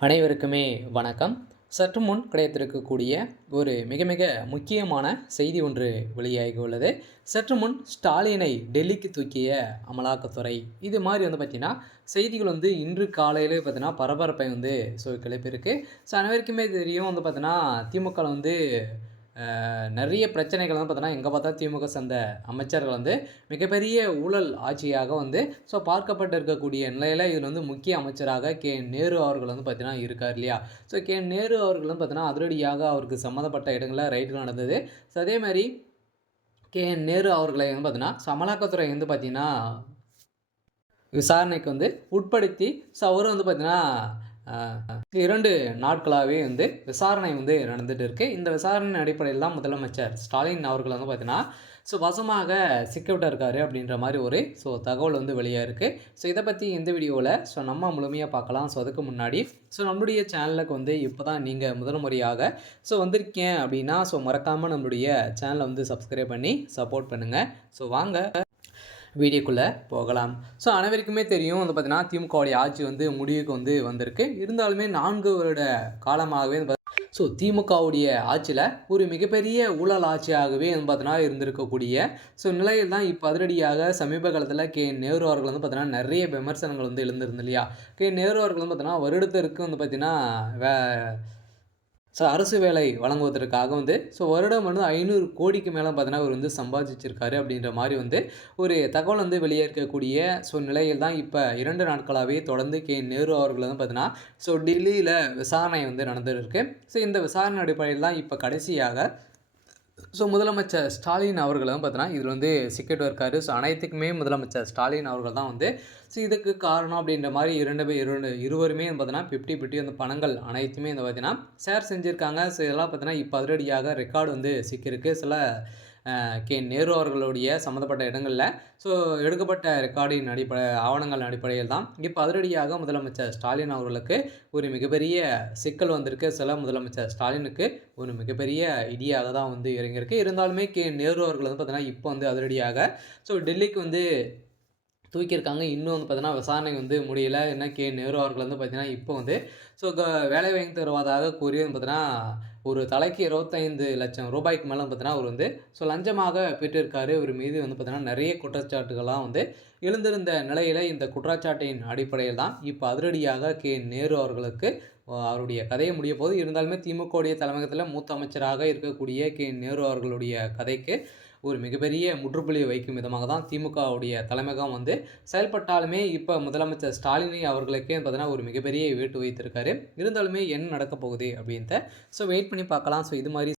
அனைவருக்குமே வணக்கம். சற்று முன் கிடைத்திருக்கக்கூடிய ஒரு மிக மிக முக்கியமான செய்தி ஒன்று வெளியாகி உள்ளது. சற்று முன் ஸ்டாலினை டெல்லிக்கு தூக்கிய அமலாக்கத்துறை. இது மாதிரி பார்த்தீங்கன்னா, செய்திகள் இன்று காலையிலே பார்த்தீங்கன்னா, பரபரப்பை கிளப்பியிருக்கு. அனைவருக்குமே தெரியும் பார்த்தீங்கன்னா, திமுக நெறைய பிரச்சனைகள் பார்த்தீங்கன்னா, எங்க பார்த்தாலும் திமுக சேர்ந்த அமைச்சர்கள் மிகப்பெரிய ஊழல் ஆட்சியாக பார்க்கப்பட்டு இருக்கக்கூடிய நிலையில இதில முக்கிய அமைச்சராக நேரு அவர்கள் பார்த்தீங்கன்னா இருக்கார் இல்லையா? நேரு அவர்கள் பார்த்தீங்கன்னா, அதிரடியாக அவருக்கு சம்மந்தப்பட்ட இடங்கள்ல ரைடு நடந்தது. அதே மாரி நேரு அவர்களை பார்த்தீங்கன்னா, அமலாக்கத்துறை பார்த்தீங்கன்னா விசாரணைக்கு உட்படுத்தி அவரும் பார்த்தீங்கன்னா, 2 நாட்களாவே விசாரணை நடந்துட்டு இருக்கு. இந்த விசாரணையின் அடிப்படையில் தான் முதலமைச்சர் ஸ்டாலின் அவர்கள் பார்த்தீங்கன்னா, வசமாக சிக்கிவிட்டு இருக்காரு அப்படின்ற மாரி ஒரு தகவல் வெளியா இருக்கு. இத பத்தி இந்த வீடியோல நம்ம முழுமையா பார்க்கலாம். அதுக்கு முன்னாடி நம்மளுடைய சேனலுக்கு இப்போ தான் நீங்க முதல் முறையாக வந்திருக்கீங்க அப்படின்னா, மறக்காம நம்மளுடைய சேனலை சப்ஸ்கிரைப் பண்ணி சப்போர்ட் பண்ணுங்க. வாங்க வீடியோக்குள்ளே போகலாம். அனைவருக்குமே தெரியும் பார்த்தீங்கன்னா, திமுகவுடைய ஆட்சி முடிவுக்கு வந்திருக்கு. இருந்தாலுமே 4 வருட காலமாகவே திமுகவுடைய ஆட்சியில ஒரு மிகப்பெரிய ஊழல் ஆட்சியாகவே பார்த்தீங்கன்னா இருந்திருக்கக்கூடிய நிலையில் தான் இப்போ அதிரடியாக சமீப காலத்தில நேரு அவர்கள் பார்த்தீங்கன்னா, நிறைய விமர்சனங்கள் எழுந்திருந்து இல்லையா? நேரு அவர்கள் பார்த்தீங்கன்னா, வருடத்திற்கு பார்த்தீங்கன்னா, அரசு வேலை வழங்குவதற்காக வருடம் 500 கோடிக்கு மேல பார்த்தீங்கன்னா, அவர் சம்பாதிச்சிருக்காரு அப்படின்ற மாரி ஒரு தகவல் வெளியே இருக்கக்கூடிய நிலையில் தான் இப்ப 2 நாட்களாவே தொடர்ந்து நேரு அவர்கள் பார்த்தீங்கன்னா, டெல்லியில விசாரணை நடந்துட்டு இருக்கு. இந்த விசாரணை அடிப்படையில் தான் இப்ப கடைசியாக முதலமைச்சர் ஸ்டாலின் அவர்கள் பார்த்தீங்கன்னா, இதில சிக்கிட்டு இருக்காரு. அனைத்துக்குமே முதலமைச்சர் ஸ்டாலின் அவர்கள் தான் இதுக்கு காரணம் அப்படின்ற மாரி இருவருமே பார்த்தீங்கன்னா 50 அந்த பணங்கள் அனைத்துமே பார்த்தீங்கன்னா ஷேர் செஞ்சிருக்காங்க. இதெல்லாம் பார்த்தீங்கன்னா, இப்ப அதிரடியாக ரெக்கார்டு சிக்கியிருக்கு. சில நேரு அவர்களுடைய சம்மந்தப்பட்ட இடங்கள்ல எடுக்கப்பட்ட ரெக்கார்டின் ஆவணங்கள் அடிப்படையில் தான் இப்ப அதிரடியாக முதலமைச்சர் ஸ்டாலின் அவர்களுக்கு ஒரு மிகப்பெரிய சிக்கல் வந்திருக்கு. சில முதலமைச்சர் ஸ்டாலினுக்கு ஒரு மிகப்பெரிய இடியாக தான் இறங்கியிருக்கு. இருந்தாலுமே நேரு அவர்கள் பார்த்தீங்கன்னா, இப்போ அதிரடியாக டெல்லிக்கு தூக்கியிருக்காங்க. இன்னும் பார்த்தீங்கன்னா, விசாரணை முடியல. என்ன நேரு அவர்கள் பார்த்தீங்கன்னா, இப்போ வேலை வாங்கி தருவதாக கூறி பார்த்தீங்கன்னா, ஒரு தலைக்கு 25,00,000 ரூபாய்க்கு மேல பார்த்தீங்கன்னா, அவர் லஞ்சமாக பெற்றிருக்காரு. இவர் மீது பார்த்தீங்கன்னா, நிறைய குற்றச்சாட்டுகள்லாம் எழுந்திருந்த நிலையில இந்த குற்றச்சாட்டின் அடிப்படையில் தான் இப்போ அதிரடியாக நேரு அவர்களுக்கு அவருடைய கதையை முடிய போது. இருந்தாலுமே திமுகவுடைய தலைமையகத்தில மூத்த அமைச்சராக இருக்கக்கூடிய நேரு அவர்களுடைய கதைக்கு ஒரு மிகப்பெரிய முற்றுப்புள்ளி வைக்கும் விதமாக தான் திமுகவுடைய தலைமையகம் செயல்பட்டாலுமே இப்ப முதலமைச்சர் ஸ்டாலின் அவர்களுக்கே பார்த்தீங்கன்னா, ஒரு மிகப்பெரிய வேட்டு வைத்திருக்காரு. இருந்தாலுமே என்ன நடக்கப் போகுது அப்படின்ட்டு வெயிட் பண்ணி பார்க்கலாம். இது மாரி